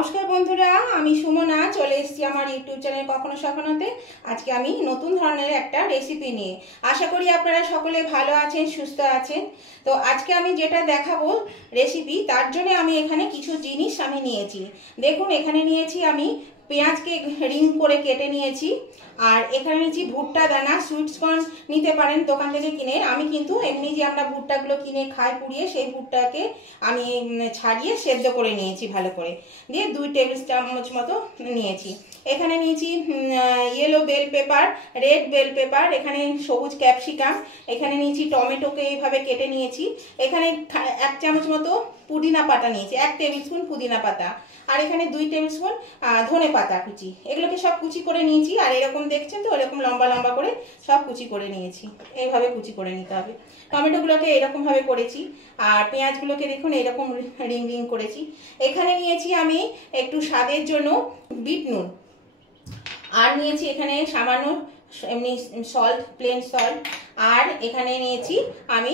নমস্কার বন্ধুরা, আমি সুমনা চলে এসেছি আমার ইউটিউব চ্যানেল কখনো সখনোতে। আজকে আমি নতুন ধরনের একটা রেসিপি নিয়ে, আশা করি আপনারা সকলে ভালো আছেন, সুস্থ আছেন। তো আজকে আমি যেটা দেখাবো রেসিপি, তার জন্য আমি এখানে কিছু জিনিস আমি নিয়েছি। দেখুন, এখানে নিয়েছি আমি পেঁয়াজকে রিং করে কেটে নিয়েছি, আর এখানে নিয়েছি ভুট্টা দানা। সুইটস কর্ন নিতে পারেন দোকান থেকে কিনে। আমি কিন্তু এমনি যে আমরা ভুট্টাগুলো কিনে খাই পুড়িয়ে, সেই ভুট্টাকে আমি ছাড়িয়ে সেদ্ধ করে নিয়েছি ভালো করে, দিয়ে 2 টেবিল চামচ মতো নিয়েছি। এখানে নিয়েছি yellow bell pepper, red bell pepper, এখানে সবুজ ক্যাপসিকাম, এখানে নিয়েছি টমেটোকে এইভাবে কেটে নিয়েছি। এখানে 1 চামচ মতো পুদিনা পাতা নিয়েছি, 1 টেবিল স্পুন পুদিনা পাতা, আর এখানে 2 টেবিল স্পুন ধনে পাতা কুচি। এগুলোকে সব কুচি করে নিয়েছি, আর এরকম দেখছেন তো এরকম লম্বা লম্বা করে সব কুচি করে নিয়েছি। এইভাবে কুচি করে নিতে হবে। টমেটোগুলোকে এরকমভাবে করেছি, আর পেঁয়াজগুলোকে দেখুন এরকম রিং রিং করেছি। এখানে নিয়েছি আমি একটু স্বাদের জন্য বিট নুন, আর নিয়েছি এখানে সামান্য এমনি সল্ট, প্লেন সল্ট, আর এখানে নিয়েছি আমি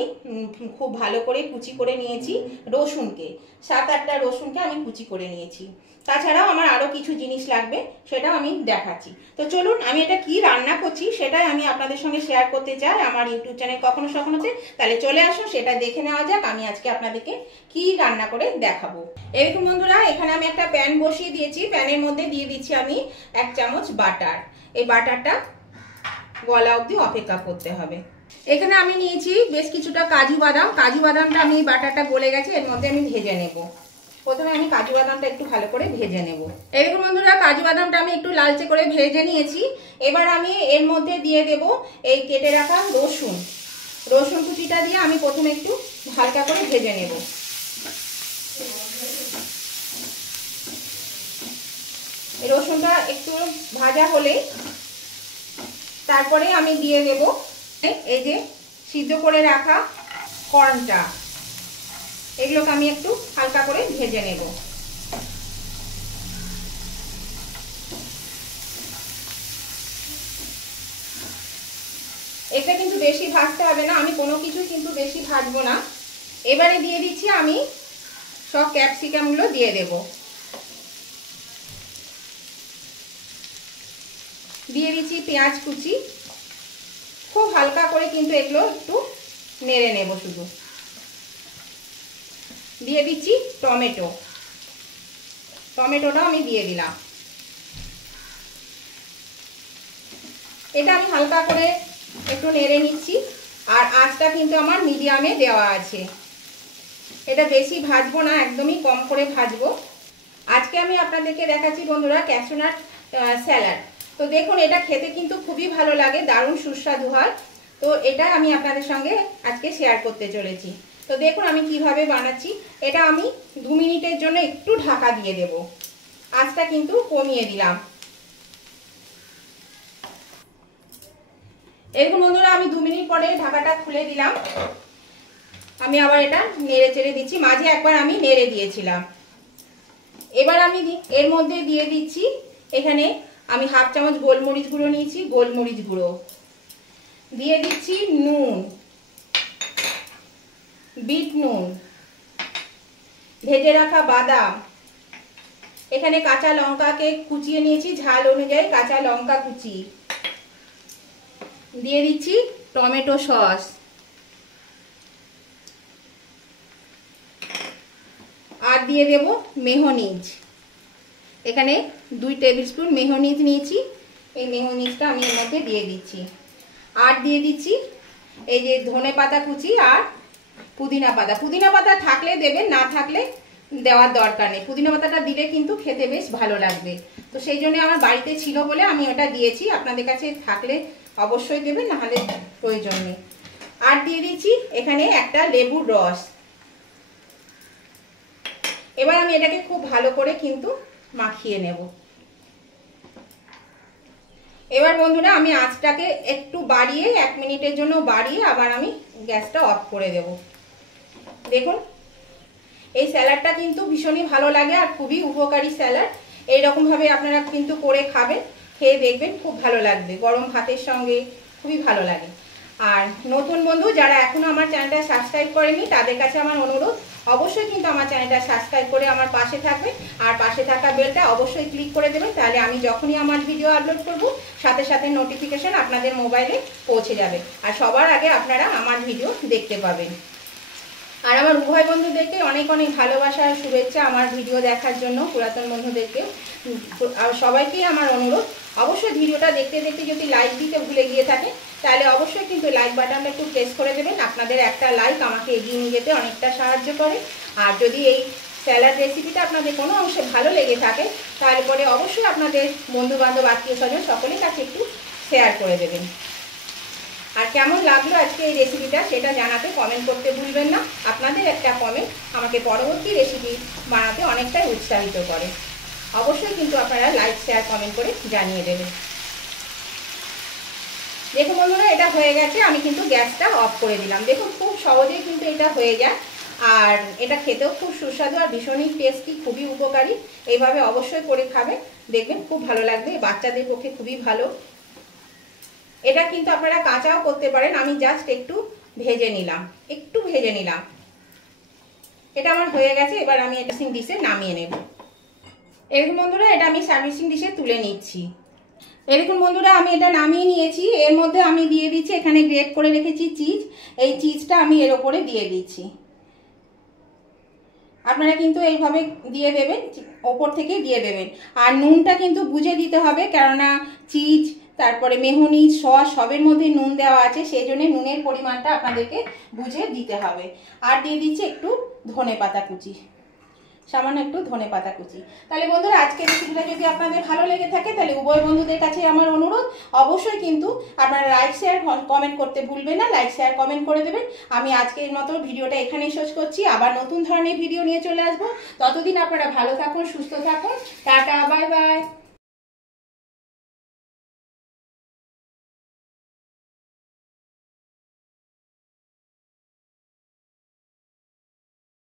খুব ভালো করে কুচি করে নিয়েছি রসুনকে, 7-8টা রসুনকে আমি কুচি করে নিয়েছি। তাছাড়াও আমার আরও কিছু জিনিস লাগবে, সেটাও আমি দেখাচ্ছি। তো চলুন, আমি এটা কি রান্না করছি সেটাই আমি আপনাদের সঙ্গে শেয়ার করতে চাই আমার ইউটিউব চ্যানেল কখনো সখনোতে। তাহলে চলে আসুন, সেটা দেখে নেওয়া যাক আমি আজকে আপনাদেরকে কি রান্না করে দেখাবো। এরকম বন্ধুরা, এখানে আমি একটা প্যান বসিয়ে দিয়েছি। প্যানের মধ্যে দিয়ে দিচ্ছি আমি 1 চামচ বাটার। এই বাটারটা গলা অবধি অপেক্ষা করতে হবে। এখানে আমি নিয়েছি বেশ কিছুটা কাজু বাদাম। কাজু বাদামটা আমি বাটারটা গলে গেছে, এর মধ্যে আমি ভেজে নেব। প্রথমে আমি কাজু বাদামটা একটু ভালো করে ভেজে নেব। এরকম বন্ধুরা, কাজু বাদামটা আমি একটু লালচে করে ভেজে নিয়েছি। এবার আমি এর মধ্যে দিয়ে দেব এই কেটে রাখা রসুন। রসুন কুচিটা দিয়ে আমি প্রথমে একটু হালকা করে ভেজে নেব। এই রসুনটা একটু ভাজা হলে তারপরে আমি দিয়ে দেব এই যে সিদ্ধ করে রাখা কর্নটা। এগুলোকে আমি একটু হালকা করে ভেজে নেব। এটা কিন্তু বেশি ভাজতে হবে না, আমি কোনো কিছু কিন্তু বেশি ভাজবো না। এবারে দিয়ে দিচ্ছি আমি সব ক্যাপসিকামগুলো দিয়ে দেব। দিয়ে দিচ্ছি পেঁয়াজ কুচি। খুব হালকা করে কিন্তু এগুলো একটু নেড়ে নেব শুধু। দিয়ে দিচ্ছি টমেটো। টমেটোটা আমি দিয়ে দিলাম। এটা আমি হালকা করে একটু নেড়ে নিচ্ছি, আর আঁচটা কিন্তু আমার মিডিয়ামে দেওয়া আছে। এটা বেশি ভাজবো না, একদমই কম করে ভাজবো। আজকে আমি আপনাদেরকে দেখাচ্ছি বন্ধুরা ক্যাশিউ নাট স্যালাড। তো দেখুন, এটা খেতে কিন্তু খুবই ভালো লাগে, দারুণ সুস্বাদু হয়। তো এটা আমি আপনাদের সঙ্গে আজকে শেয়ার করতে চলেছি। তো দেখুন আমি কিভাবে বানাচ্ছি। এটা আমি 2 মিনিটের জন্য একটু ঢাকা দিয়ে দেব। আঁচটা কিন্তু কমিয়ে দিলাম। এরকম বন্ধুরা, আমি 2 মিনিট পরে ঢাকাটা খুলে দিলাম। আমি আবার এটা নেড়ে চেড়ে দিচ্ছি, মাঝে একবার আমি নেড়ে দিয়েছিলাম। এবার আমি এর মধ্যে দিয়ে দিচ্ছি, এখানে আমি 1/2 চামচ গোলমরিচ গুঁড়ো নিয়েছি, গোলমরিচ গুঁড়ো দিয়ে দিচ্ছি, নুন, বিট নুন, ভেজে রাখা বাদাম, এখানে কাঁচা লঙ্কাকে কুচিয়ে নিয়েছি, ঝাল অনুযায়ী কাঁচা লঙ্কা কুচি, দিয়ে দিচ্ছি টমেটো সস, আর দিয়ে দেব মেয়োনিজ। এখানে 2 টেবিল স্পুন মেয়োনিজ নিয়েছি। এই মেয়োনিজটা আমি এর মধ্যে দিয়ে দিচ্ছি। আর দিয়ে দিচ্ছি এই যে ধনে পাতা কুচি আর পুদিনা পাতা। পুদিনা পাতা থাকলে দেবেন, না থাকলে দেওয়ার দরকার নেই। পুদিনা পাতাটা দিলে কিন্তু খেতে বেশ ভালো লাগবে। তো সেই জন্য আমার বাড়িতে ছিল বলে আমি ওটা দিয়েছি। আপনাদের কাছে থাকলে অবশ্যই দেবেন, নাহলে প্রয়োজন নেই। আর দিয়ে দিচ্ছি এখানে একটা লেবুর রস। এবার আমি এটাকে খুব ভালো করে কিন্তু মাখিয়ে নেব। এবার বন্ধুরা, আমি আঁচটাকে একটু বাড়িয়ে 1 মিনিটের জন্য বাড়িয়ে আবার আমি গ্যাসটা অফ করে দেব। দেখুন, এই স্যালাডটা কিন্তু ভীষণই ভালো লাগে আর খুবই উপকারী স্যালাড। এইরকমভাবে আপনারা কিন্তু করে খাবেন, খেয়ে দেখবেন খুব ভালো লাগবে। গরম ভাতের সঙ্গে খুবই ভালো লাগে। আর নতুন বন্ধু যারা এখনো আমার চ্যানেলটা সাবস্ক্রাইব করেনি, তাদের কাছে আমার অনুরোধ, অবশ্যই কিন্তু আমার চ্যানেলটা সাবস্ক্রাইব করে আমার পাশে থাকবেন, আর পাশে থাকা বেলটা অবশ্যই ক্লিক করে দেবেন, তাহলে আমি যখনই আমার ভিডিও আপলোড করব সাথে সাথে নোটিফিকেশন আপনাদের মোবাইলে পৌঁছে যাবে, আর সবার আগে আপনারা আমার ভিডিও দেখতে পাবেন। আর আমার উভয় বন্ধুদেরকে অনেক অনেক ভালোবাসা আর শুভেচ্ছা আমার ভিডিও দেখার জন্য, পুরাতন বন্ধুদেরকে আর সবাইকেই আমার অনুরোধ, অবশ্যই ভিডিওটা দেখতে দেখতে যদি লাইক দিতে ভুলে গিয়ে থাকে তাহলে অবশ্যই কিন্তু লাইক বাটনটা একটু প্রেস করে দেবেন। আপনাদের একটা লাইক আমাকে এগিয়ে নিয়ে যেতে অনেকটা সাহায্য করে। আর যদি এই স্যালাড রেসিপিটা আপনাদের কোনো অংশে ভালো লেগে থাকে তাহলে পরে অবশ্যই আপনাদের বন্ধুবান্ধব আত্মীয় স্বজন সকলের কাছে একটু শেয়ার করে দেবেন। আর কেমন লাগলো আজকে এই রেসিপিটা সেটা জানাতে কমেন্ট করতে ভুলবেন না। আপনাদের একটা কমেন্ট আমাকে পরবর্তী রেসিপি বানাতে অনেকটাই উৎসাহিত করে। অবশ্যই কিন্তু আপনারা লাইক শেয়ার কমেন্ট করে জানিয়ে দেবেন। দেখুন বন্ধুরা, এটা হয়ে গেছে, আমি কিন্তু গ্যাসটা অফ করে দিলাম। দেখুন খুব সহজেই কিন্তু এটা হয়ে যায়, আর এটা খেতেও খুব সুস্বাদু আর ভীষণই টেস্টি, খুবই উপকারী। এইভাবে অবশ্যই করে খাবে, দেখবেন খুব ভালো লাগবে, বাচ্চাদের পক্ষে খুবই ভালো। এটা কিন্তু আপনারা কাঁচাও করতে পারেন, আমি জাস্ট একটু ভেজে নিলাম। এটা আমার হয়ে গেছে, এবার আমি এটা সার্ভিং ডিশে নামিয়ে নেব। এরকম বন্ধুরা, এটা আমি সার্ভিসিং ডিশে তুলে নিচ্ছি। এরকম বন্ধুরা, আমি এটা নামিয়ে নিয়েছি। এর মধ্যে আমি দিয়ে দিচ্ছি, এখানে গ্রেট করে রেখেছি চিজ, এই চিজটা আমি এর ওপরে দিয়ে দিচ্ছি। আপনারা কিন্তু এইভাবে দিয়ে দেবেন, ওপর থেকে দিয়ে দেবেন। আর নুনটা কিন্তু বুঝে দিতে হবে, কেননা চিজ তারপরে মেয়োনিজ সস সবের মধ্যে নুন দেওয়া আছে, সেই জন্য নুনের পরিমাণটা আপনাদেরকে বুঝে দিতে হবে। আর দিয়ে দিচ্ছি একটু ধনেপাতা কুচি, সামান্য একটু ধনেপাতা কুচি। তাহলে বন্ধুরা, আজকের রেসিপিটা যদি আপনাদের ভালো লেগে থাকে তাহলে উভয় বন্ধুদের কাছে আমার অনুরোধ, অবশ্যই কিন্তু আপনারা লাইক শেয়ার কমেন্ট করতে ভুলবেন না। লাইক শেয়ার কমেন্ট করে দেবেন। আমি আজকের মতো ভিডিওটা এখানেই শেষ করছি, আবার নতুন ধরনের ভিডিও নিয়ে চলে আসবো। ততদিন আপনারা ভালো থাকুন, সুস্থ থাকুন, টাটা, বাই বাই।